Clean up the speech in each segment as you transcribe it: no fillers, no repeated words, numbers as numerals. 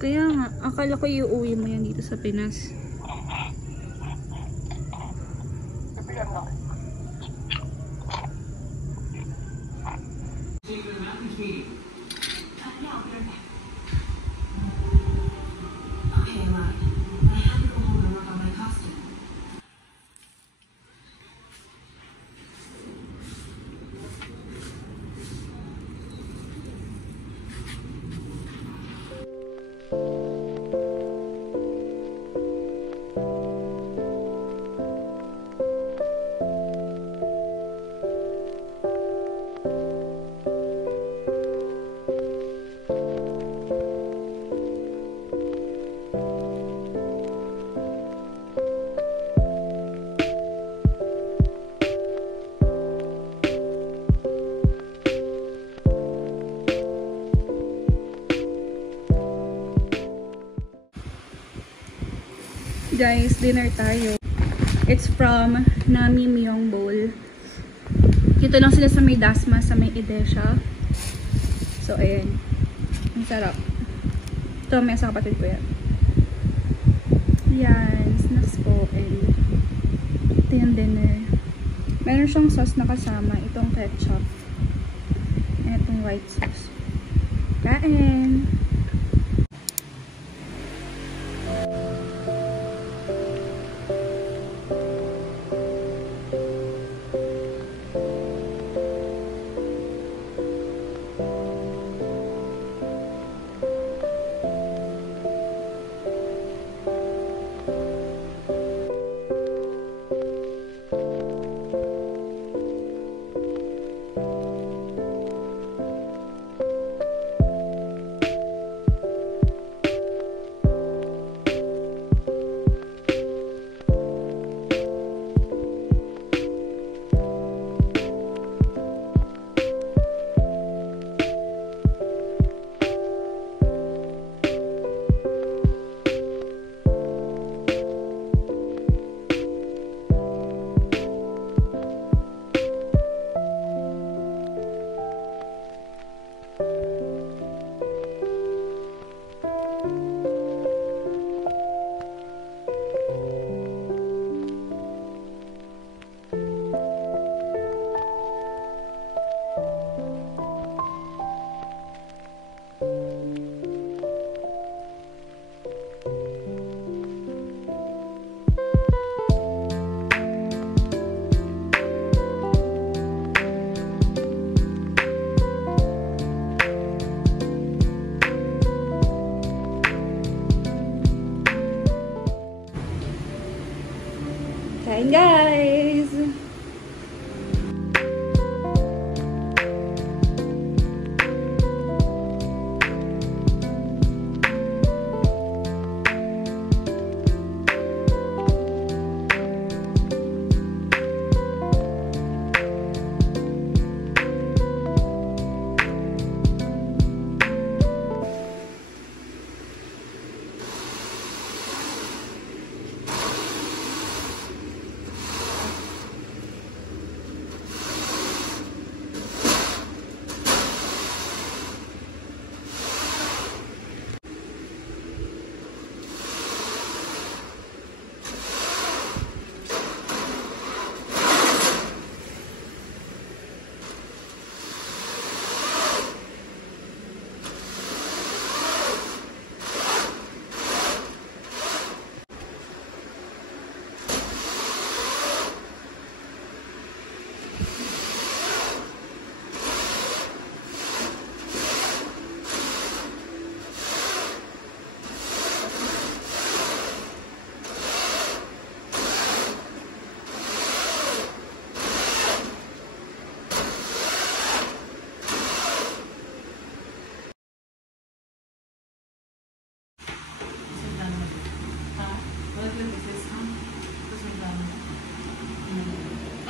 Kaya nga, akala ko iuwi mo yan dito sa Pinas. Guys, dinner tayo. It's from Nami Myong Bowl. Dito lang sila sa may Dasma, sa may Edesha. So, ayan. Ang sarap. Ito, may sa kapatid ko yan. Yan. Snacks po. And ito yung dinner. Meron siyang sauce na kasama. Itong ketchup. And itong white sauce. Kain! Kain guys!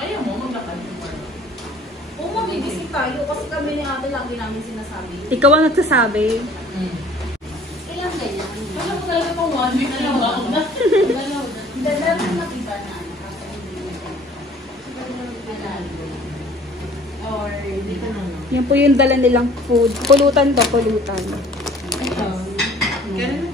Ayaw mo, maglakad. Oo, mag-ibisip tayo kasi kami ni ate lagi namin sinasabi. Ikaw ang nagsasabi. Kailan ganyan? Alam mo talaga pang 1 week na lang ako na. Dalawa na nakita na. Or dito na. Yan po yung dala nilang food. Pulutan to, pulutan. Ganun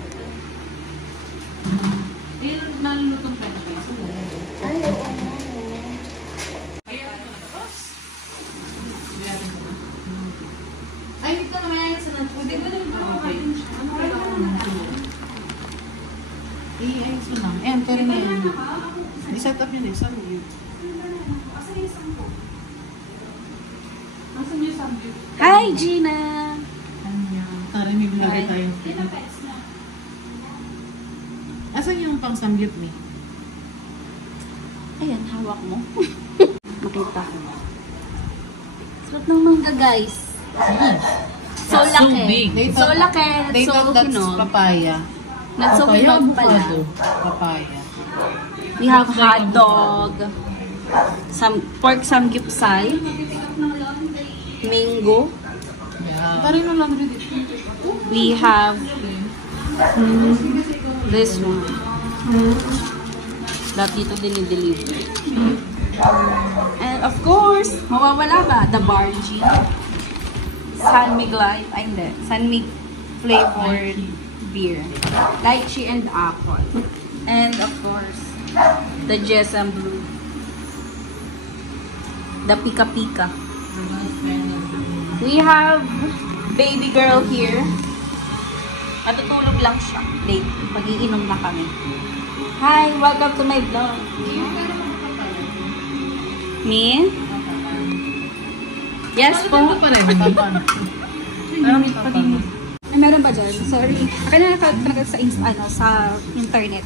yun na yan. I-set up yun eh. Saan yun? Hi, Gina! Tara, may binigay tayo. Asan yung pang samgyup ni? Ayan, hawak mo. Makita ko. Sarap ng mangga, guys. So It's so laki. big. So laki. They So, thought that's you know, papaya. not so Papaya, hinog pala. avocado. Papaya. We have hot dog, some pork samgyeopsal, mango. Yeah. Parang yung laundry dito. We have this one. That dito dinideliver. And of course, mawawala ba? The Bargy. Sanmig Light. Ay, hindi. Sanmig flavored beer. Lychee and apple. And of course, the Jessam Blue. The Pika Pika. We have baby girl here. Matutulog lang siya. Late. Pag-iinom na kami. Hi! Welcome to my vlog. Me? Yes po. Ano pa rin? Ay, meron ba dyan? Sorry. Akin na talaga sa, sa internet.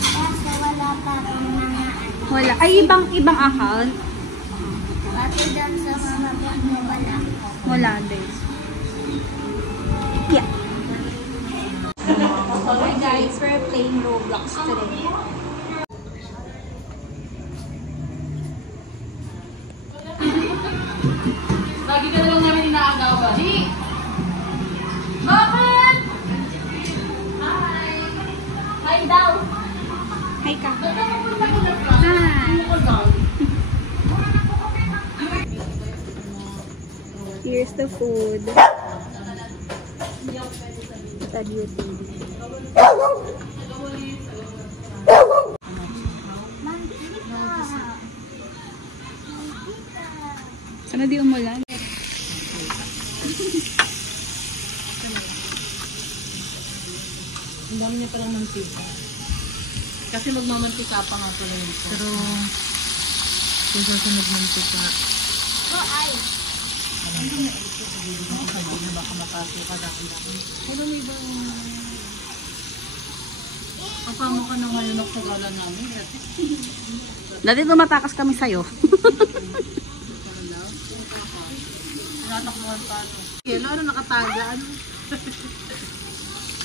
Kasi wala pa rin mga Wala. Ay, ibang account. Pati dyan sa mga bago wala. Wala din. Yeah. Hi guys, we're playing Roblox today. Lagi ka na lang namin inaagawan. Di! Bakit? Hi! Hi daw! Hi ka! Hi! Here's the food. Sa YouTube. Sana di umulan. Ang dami niya parang mantika. Kasi magmamantika pa nga pala yun. Pero, kung susunod mantika. Hindi na baka makasuka dahil. Pero may ibang... Kapama ka na ngayon ang pagala namin. Dati tumatakas kami sa'yo. Natakbuhan pa ano. Kaya ano nakataga ano?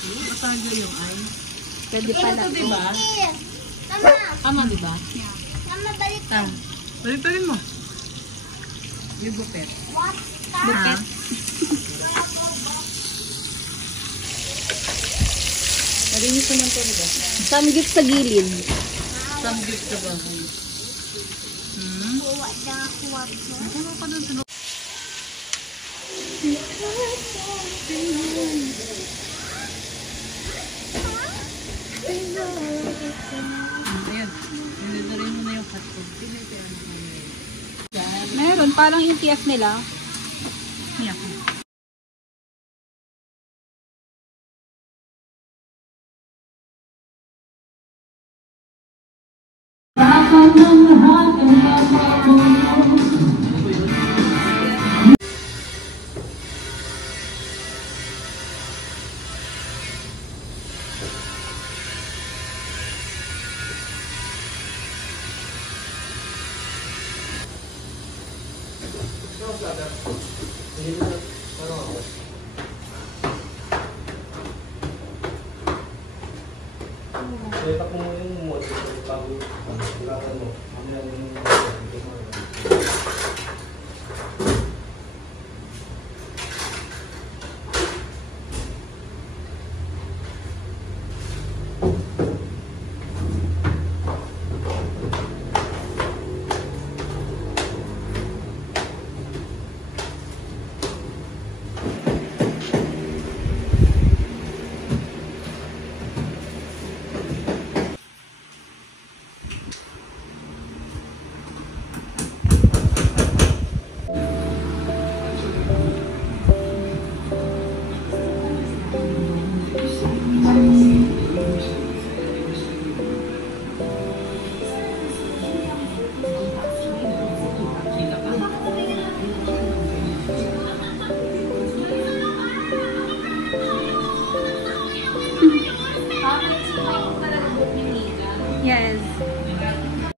Nakataga yung ay. Pwede pala. Ito diba? Tama! Tama diba? Tama, balik ka. Tama. Balik pa rin mo. Yung bupet. What? Bukit. Narinig ko ng diba? Samgyup sa gilid. Samgyup sa bahay. Buwa na ako wag mo. Ano pa doon sa loob? Ayan. Nilito rin mo na yung hotdog. Meron, parang yung TF nila. Niyak. Setak mo yung model bago kailangan mo. Mamaya yung